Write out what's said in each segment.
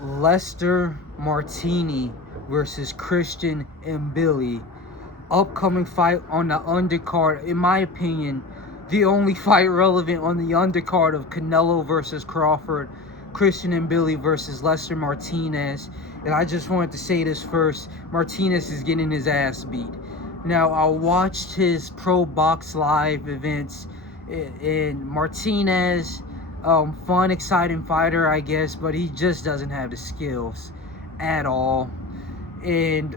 Lester Martini versus Christian Mbilli. Upcoming fight on the undercard. In my opinion, the only fight relevant on the undercard of Canelo versus Crawford, Christian Mbilli versus Lester Martinez. And I just wanted to say this first. Martinez is getting his ass beat. Now, I watched his Pro Box Live events, and Martinez, fun, exciting fighter, I guess, but he just doesn't have the skills at all. And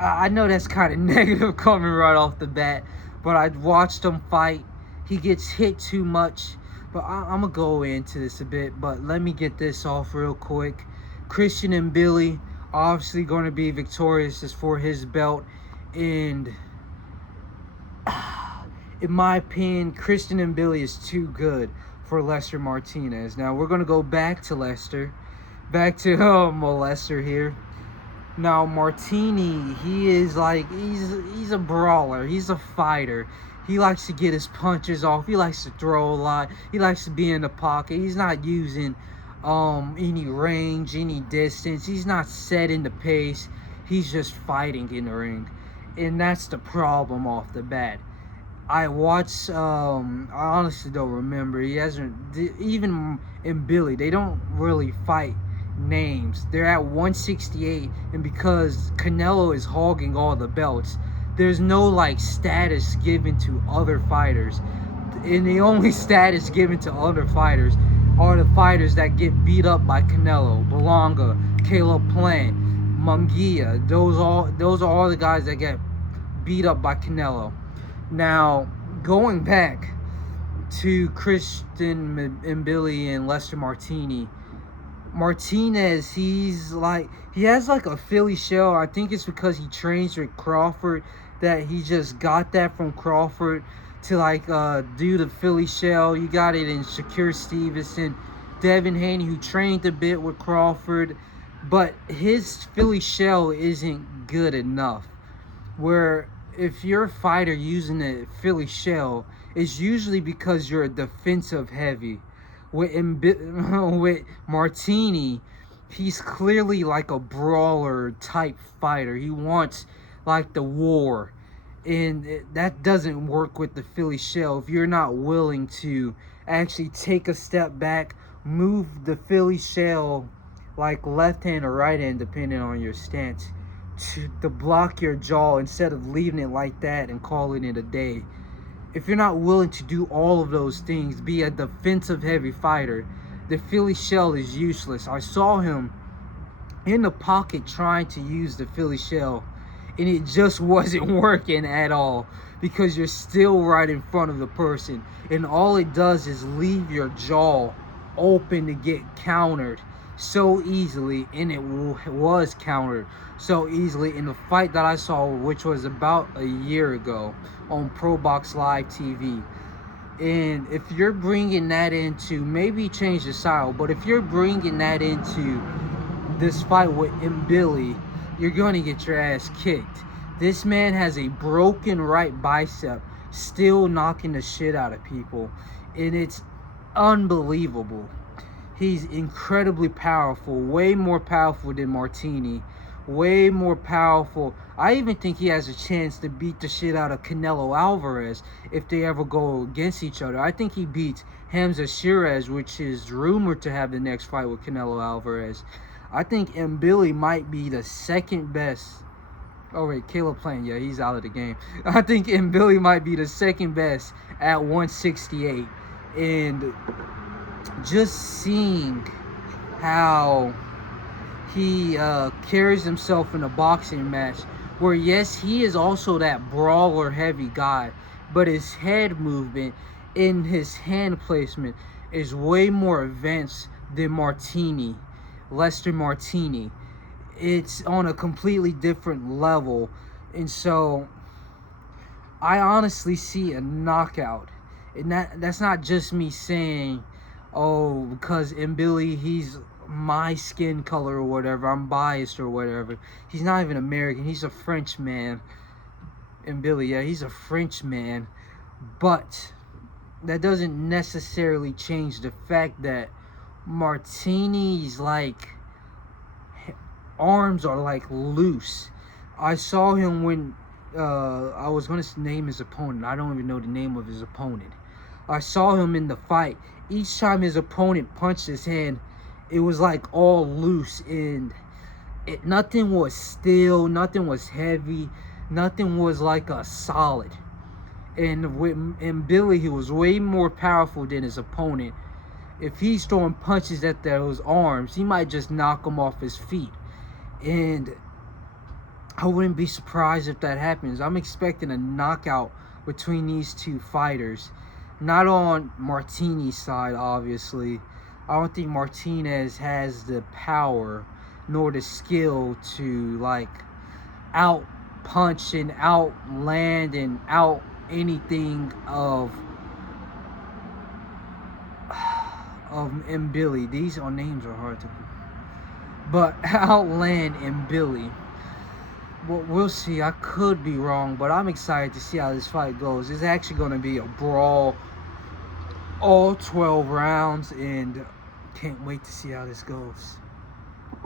I know that's kind of negative coming right off the bat, but I watched him fight. He gets hit too much. But I'm going to go into this a bit, but let me get this off real quick. Christian Mbilli obviously going to be victorious as for his belt. And in my opinion, Christian Mbilli is too good for Lester Martinez. Now, we're going to go back to Lester. Back to Lester here. Now, Martini, he is like, he's a brawler. He's a fighter. He likes to get his punches off. He likes to throw a lot. He likes to be in the pocket. He's not using any range, any distance. He's not setting the pace. He's just fighting in the ring. And that's the problem off the bat. I watched, I honestly don't remember. He hasn't, even in Billy, they don't really fight names. They're at 168, and because Canelo is hogging all the belts, there's no like status given to other fighters. And the only status given to other fighters are the fighters that get beat up by Canelo. Belonga, Caleb Plant, Munguia. Those are all the guys that get beat up by Canelo. Now, going back to Christian Mbilli and Lester Martini, Martinez, he has like a Philly shell. I think it's because he trains with Crawford, that he just got that from Crawford to like do the Philly shell. You got it in Shakur Stevenson, Devin Haney, who trained a bit with Crawford, but his Philly shell isn't good enough. Where if you're a fighter using a Philly shell, it's usually because you're a defensive heavy. With Martini, he's clearly like a brawler type fighter. He wants like the war, and that doesn't work with the Philly shell if you're not willing to actually take a step back, move the Philly shell like left hand or right hand depending on your stance to block your jaw instead of leaving it like that and calling it a day. If you're not willing to do all of those things, be a defensive heavy fighter, the Philly shell is useless. I saw him in the pocket trying to use the Philly shell, and it just wasn't working at all because you're still right in front of the person, and all it does is leave your jaw open to get countered so easily. And it was countered so easily in the fight that I saw, which was about a year ago on Pro Box Live TV. And if you're bringing that into, maybe change the style, but if you're bringing that into this fight with Mbilli, you're going to get your ass kicked. This man has a broken right bicep, still knocking the shit out of people, and it's unbelievable. He's incredibly powerful, way more powerful than Martini, way more powerful. I even think he has a chance to beat the shit out of Canelo Alvarez if they ever go against each other. I think he beats Hamza Shiraz, which is rumored to have the next fight with Canelo Alvarez. I think Mbilli might be the second best. Oh wait, Caleb Plant, yeah, he's out of the game. I think Mbilli might be the second best at 168. And just seeing how he carries himself in a boxing match, where yes, he is also that brawler heavy guy, but his head movement and his hand placement is way more advanced than Martini, Lester Martini. It's on a completely different level. And so I honestly see a knockout. And that's not just me saying, oh, because Mbilli, he's my skin color or whatever, I'm biased or whatever. He's not even American, he's a French man. Mbilli, yeah, he's a French man. But that doesn't necessarily change the fact that Martini's like arms are like loose. I saw him when I was gonna name his opponent. I don't even know the name of his opponent. I saw him in the fight. Each time his opponent punched his hand, it was like all loose, and nothing was still, nothing was heavy, nothing was like a solid. And with Mbilli, he was way more powerful than his opponent. If he's throwing punches at those arms, he might just knock him off his feet. And I wouldn't be surprised if that happens. I'm expecting a knockout between these two fighters. Not on Martinez's side, obviously. I don't think Martinez has the power nor the skill to like out punch and out land and out anything of Mbilli. These names are hard to, but outland Mbilli. Well, we'll see. I could be wrong, but I'm excited to see how this fight goes. It's actually going to be a brawl, all 12 rounds, and can't wait to see how this goes.